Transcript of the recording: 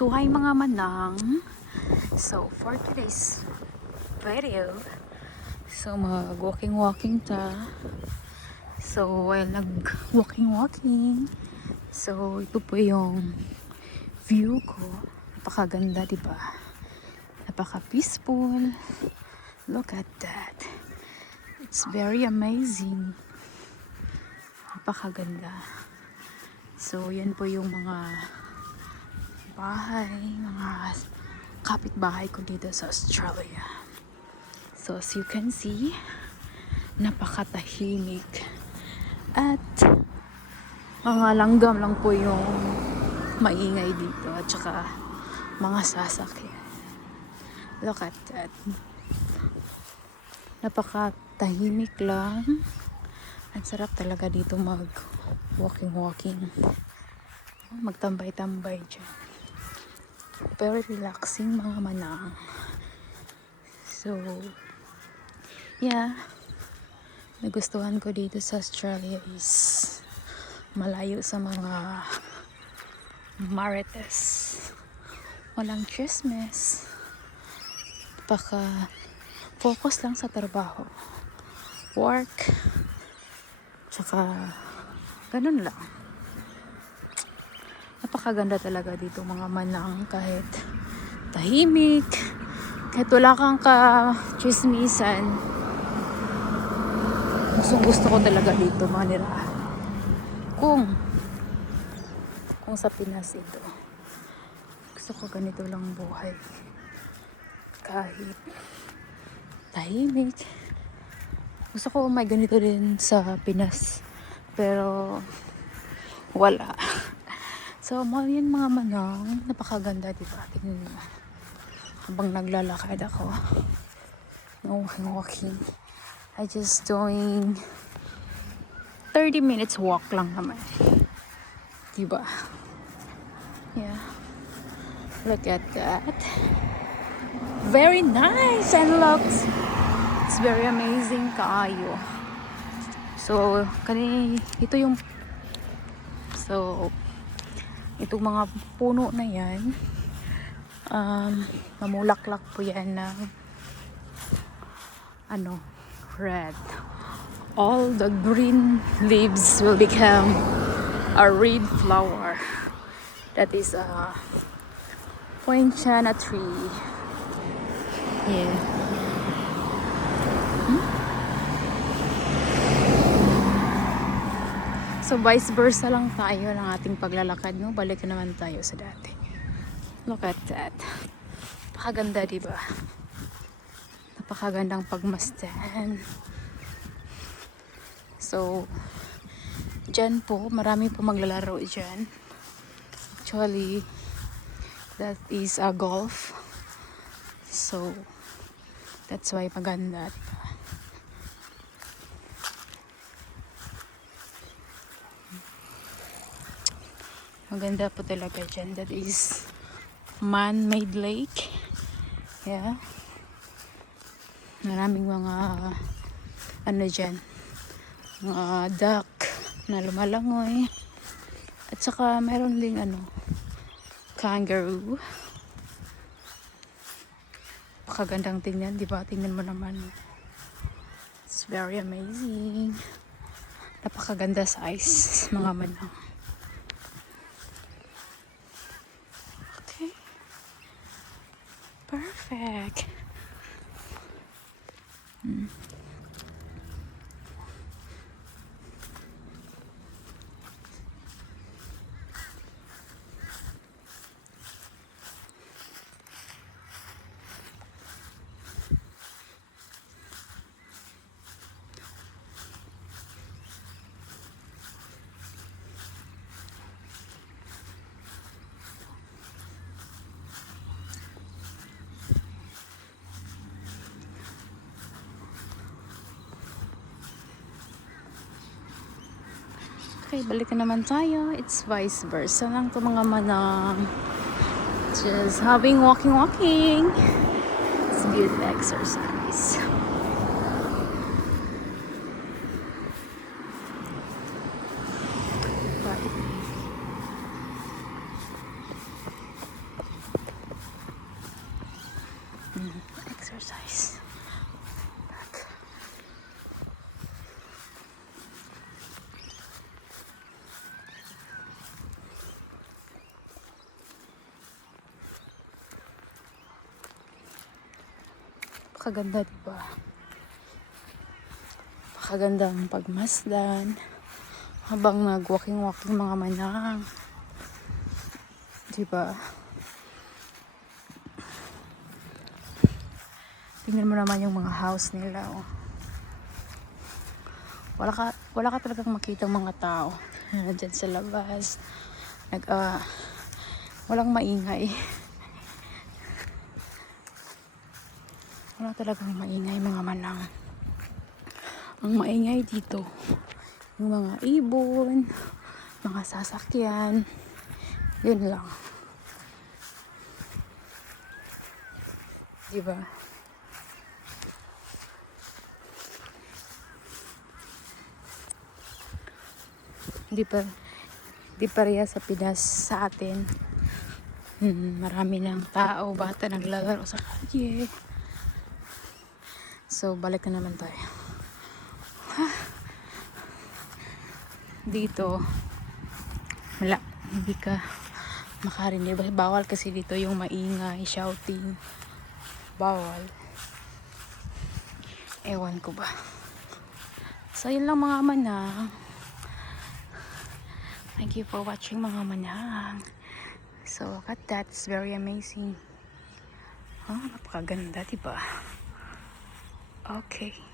So hi mga manang. So for today's video, so mag-walking ta. So while nag-walking, so ito po yung view ko. Napakaganda, di ba? Napaka-peaceful. Look at that. It's very amazing. Napakaganda. So yan po yung mga bahay, mga kapitbahay ko dito sa Australia. So as you can see, napakatahimik at mga langgam lang po yung maingay dito at saka mga sasakyan. Look at that. Napakatahimik lang. Ang sarap talaga dito mag walking. Magtambay-tambay dyan. Very relaxing mga manang. So, yeah. Nagustuhan ko dito sa Australia is malayo sa mga marites. Walang chismis. Focus lang sa trabaho. Work. Tsaka, ganun lang. Napakaganda talaga dito mga manang, kahit tahimik, kahit wala kang ka-chismisan. Gusto ko talaga dito manirahan. Kung sa Pinas ito. Gusto ko ganito lang buhay. Kahit tahimik. Gusto ko may ganito din sa Pinas. Pero wala. So, yun mga manang, napakaganda, diba? Tingnan mo. Habang naglalakad ako, walking, I just doing 30 minutes walk lang naman. Diba? Yeah. Look at that. Very nice and looks. It's very amazing kaayo. So, itong mga puno na yan, mamulaklak po yan ng red. All the green leaves will become a red flower. That is a poinciana tree. Yeah. So vice versa lang tayo ng ating paglalakad, no? Balik na naman tayo sa dati. Look at that. Napakaganda, diba? Napakagandang pagmasdan. So, dyan po, marami po maglalaro dyan. Actually, that is a golf. So, that's why maganda, diba? Maganda po talaga dyan. That is man-made lake. Yeah. Maraming mga dyan. Mga duck na lumalangoy. At saka meron ding kangaroo. Pakagandang tingnan, di ba? Tingnan mo naman. It's very amazing. Napakaganda size, mga manang. Perfect. Okay, balik na naman tayo. It's vice versa lang to mga manang. Just having walking. It's a good exercise. Bye. exercise. Pakaganda, diba? Pakagandang pagmasdan habang nag-walking-walking mga manang. Diba? Tingnan mo naman yung mga house nila, oh. Wala ka talagang makitang mga tao dyan sa labas. Walang maingay. Wala talagang maingay mga manang. Ang maingay dito, yung mga ibon, mga sasakyan, yun lang. Diba? Di pareha sa Pinas sa atin. Marami ng tao, bata naglalaro sa kalye. So, balik na naman tayo. Dito, hindi ka makarinig. Bawal kasi dito yung maingay, shouting. Bawal. Ewan ko ba. So, yun lang mga manang. Thank you for watching mga manang. So, look at that. It's very amazing. Napakaganda, diba? Okay.